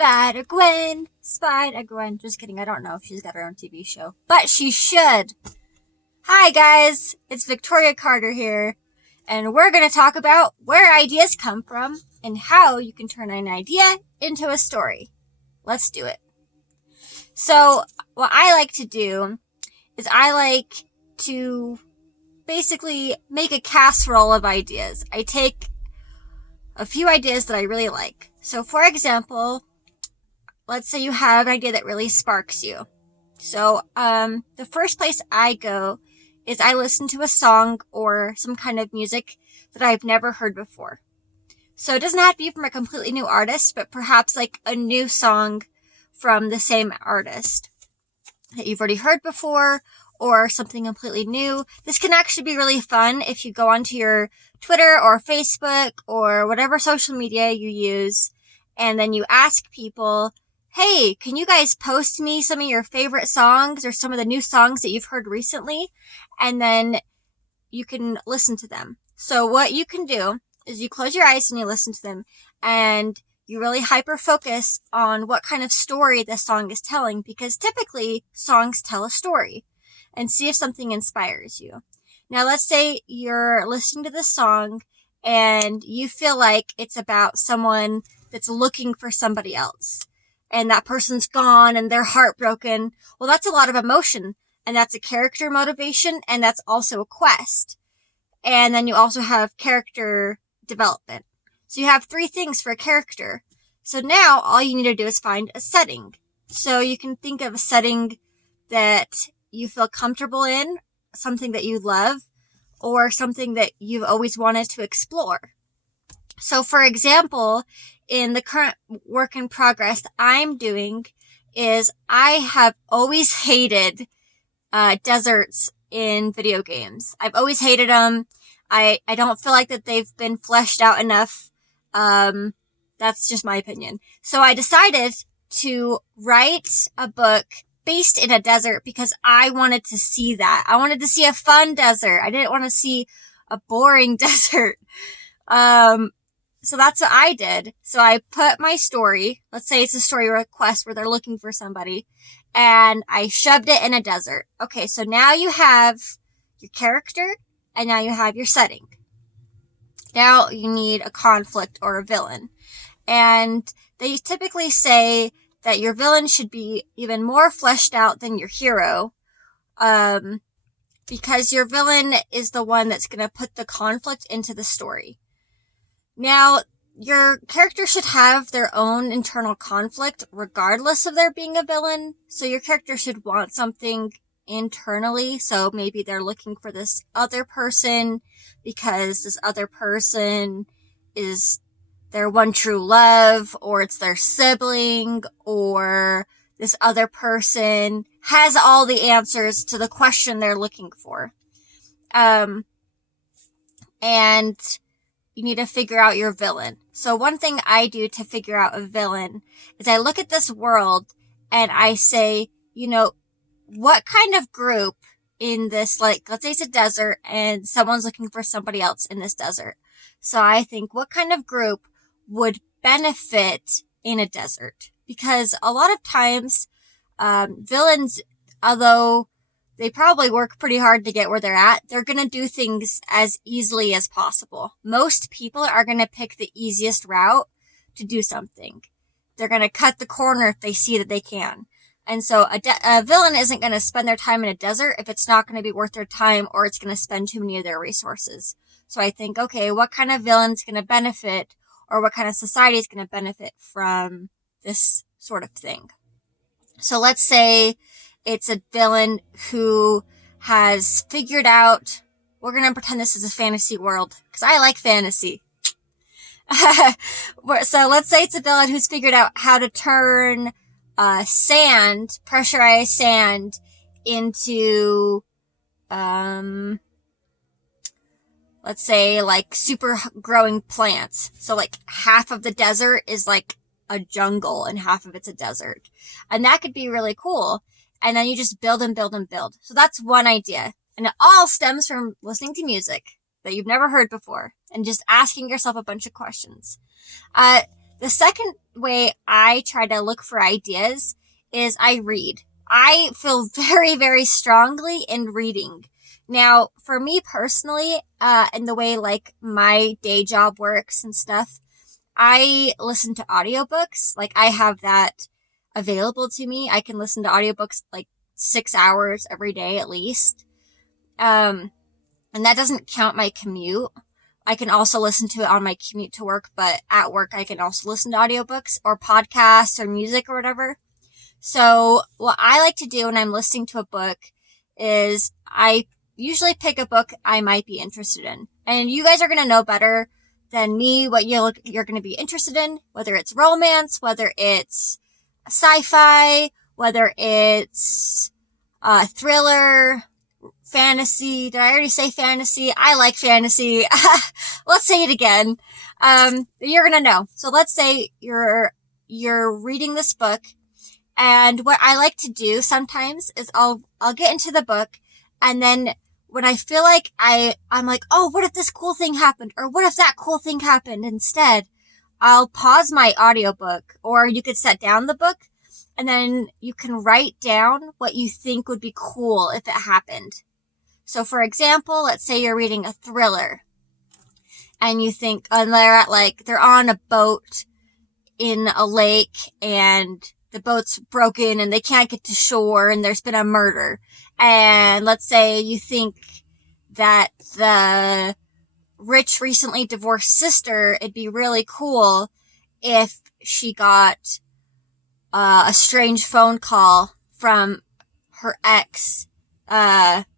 Spider-Gwen. Spider-Gwen. Just kidding, I don't know if she's got her own TV show. But she should. Hi guys, it's Victoria Carter here. And we're going to talk about where ideas come from and how you can turn an idea into a story. Let's do it. So, what I like to do is I like to basically make a casserole of ideas. I take a few ideas that I really like. So, for example, let's say you have an idea that really sparks you. So, the first place I go is I listen to a song or some kind of music that I've never heard before. So it doesn't have to be from a completely new artist, but perhaps like a new song from the same artist that you've already heard before or something completely new. This can actually be really fun if you go onto your Twitter or Facebook or whatever social media you use, and then you ask people, hey, can you guys post me some of your favorite songs or some of the new songs that you've heard recently? And then you can listen to them. So what you can do is you close your eyes and you listen to them, and you really hyper focus on what kind of story the song is telling, because typically songs tell a story, and see if something inspires you. Now let's say you're listening to this song and you feel like it's about someone that's looking for somebody else, and that person's gone and they're heartbroken. Well, that's a lot of emotion, and that's a character motivation, and that's also a quest. And then you also have character development. So you have 3 things for a character. So now all you need to do is find a setting. So you can think of a setting that you feel comfortable in, something that you love, or something that you've always wanted to explore. So for example, in the current work in progress I'm doing is I have always hated deserts in video games. I've always hated them. I don't feel like that they've been fleshed out enough. That's just my opinion. So I decided to write a book based in a desert because I wanted to see that. I wanted to see a fun desert. I didn't want to see a boring desert. So that's what I did. So I put my story, let's say it's a story or a quest where they're looking for somebody, and I shoved it in a desert. Okay, so now you have your character, and now you have your setting. Now you need a conflict or a villain. And they typically say that your villain should be even more fleshed out than your hero, because your villain is the one that's going to put the conflict into the story. Now, your character should have their own internal conflict regardless of there being a villain. So your character should want something internally. So maybe they're looking for this other person because this other person is their one true love, or it's their sibling, or this other person has all the answers to the question they're looking for. And you need to figure out your villain. So one thing I do to figure out a villain is I look at this world and I say, what kind of group in this, like, let's say it's a desert and someone's looking for somebody else in this desert. So I think, what kind of group would benefit in a desert? Because a lot of times, villains, although they probably work pretty hard to get where they're at, they're going to do things as easily as possible. Most people are going to pick the easiest route to do something. They're going to cut the corner if they see that they can. And so a villain isn't going to spend their time in a desert if it's not going to be worth their time, or it's going to spend too many of their resources. So I think, okay, what kind of villain's going to benefit, or what kind of society is going to benefit from this sort of thing? So let's say it's a villain who has figured out, we're going to pretend this is a fantasy world, because I like fantasy. So let's say it's a villain who's figured out how to turn pressurized sand, into, let's say, like, super growing plants. So like half of the desert is like a jungle and half of it's a desert. And that could be really cool. And then you just build and build and build. So that's one idea. And it all stems from listening to music that you've never heard before and just asking yourself a bunch of questions. The second way I try to look for ideas is I read. I feel very, very strongly in reading. Now, for me personally, and the way like my day job works and stuff, I listen to audiobooks. Like I have that available to me. I can listen to audiobooks like 6 hours every day at least. And that doesn't count my commute. I can also listen to it on my commute to work, but at work I can also listen to audiobooks or podcasts or music or whatever. So what I like to do when I'm listening to a book is I usually pick a book I might be interested in. And you guys are going to know better than me what you're going to be interested in, whether it's romance, whether it's sci-fi, whether it's thriller, fantasy. Did I already say fantasy? I like fantasy. Let's say it again. You're going to know. So let's say you're reading this book. And what I like to do sometimes is I'll get into the book, and then when I feel like I'm like, oh, what if this cool thing happened? Or what if that cool thing happened instead? I'll pause my audiobook, or you could set down the book, and then you can write down what you think would be cool if it happened. So for example, let's say you're reading a thriller, and you think, and they're on a boat in a lake, and the boat's broken and they can't get to shore and there's been a murder. And let's say you think that the rich, recently divorced sister, it'd be really cool if she got a strange phone call from her ex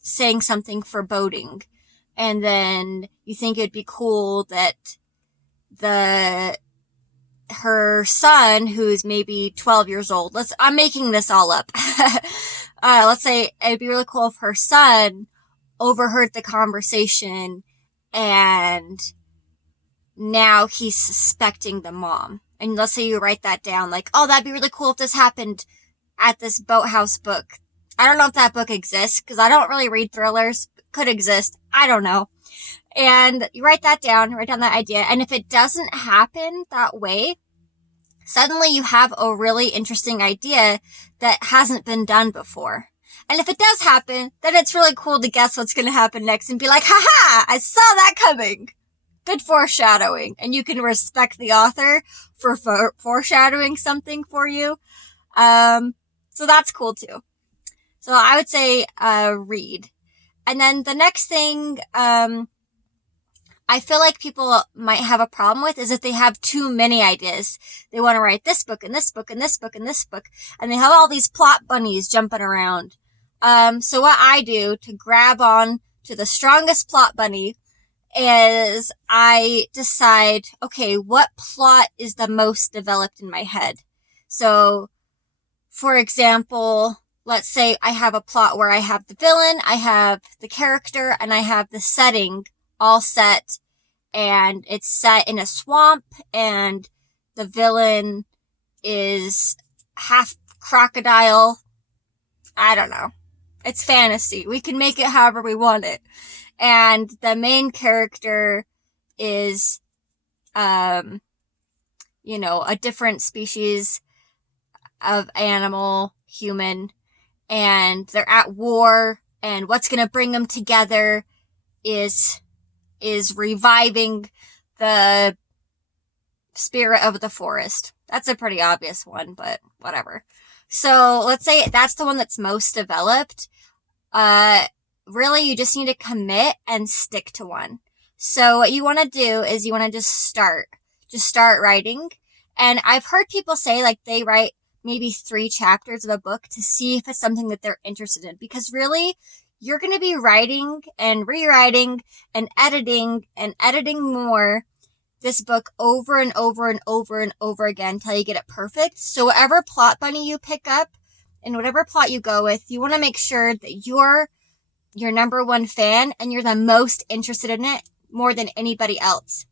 saying something foreboding. And then you think it'd be cool that her son, who's maybe 12 years old, I'm making this all up. Let's say it'd be really cool if her son overheard the conversation and now he's suspecting the mom. And let's say you write that down, like, oh, that'd be really cool if this happened at this Boathouse book. I don't know if that book exists, because I don't really read thrillers. Could exist. I don't know. And you write that down, write down that idea. And if it doesn't happen that way, suddenly you have a really interesting idea that hasn't been done before. And if it does happen, then it's really cool to guess what's going to happen next and be like, haha, I saw that coming. Good foreshadowing. And you can respect the author for foreshadowing something for you. So that's cool too. So I would say, read. And then the next thing, I feel like people might have a problem with is if they have too many ideas. They want to write this book and this book and this book and this book, and they have all these plot bunnies jumping around. So what I do to grab on to the strongest plot bunny is I decide, okay, what plot is the most developed in my head? So, for example, let's say I have a plot where I have the villain, I have the character, and I have the setting all set, and it's set in a swamp, and the villain is half crocodile. I don't know. It's fantasy. We can make it however we want it. And the main character is, a different species of animal, human, and they're at war, and what's gonna bring them together is reviving the spirit of the forest. That's a pretty obvious one, but whatever. So let's say that's the one that's most developed. Really, you just need to commit and stick to one. So what you want to do is you want to just start writing. And I've heard people say like they write maybe 3 chapters of a book to see if it's something that they're interested in, because really, you're going to be writing and rewriting and editing more this book over and over and over and over again until you get it perfect. So whatever plot bunny you pick up and whatever plot you go with, you want to make sure that you're your number one fan and you're the most interested in it more than anybody else.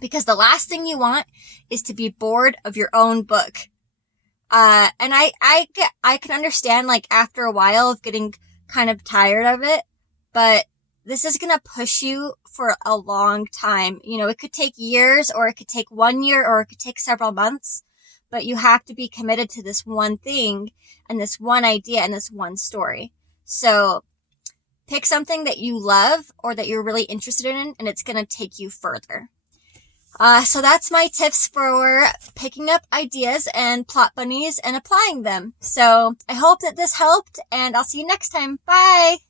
Because the last thing you want is to be bored of your own book. And I can understand like after a while of getting kind of tired of it, but this is going to push you for a long time. You know, it could take years, or it could take 1 year, or it could take several months, but you have to be committed to this one thing and this one idea and this one story. So pick something that you love or that you're really interested in, and it's going to take you further. So that's my tips for picking up ideas and plot bunnies and applying them. So I hope that this helped, and I'll see you next time. Bye!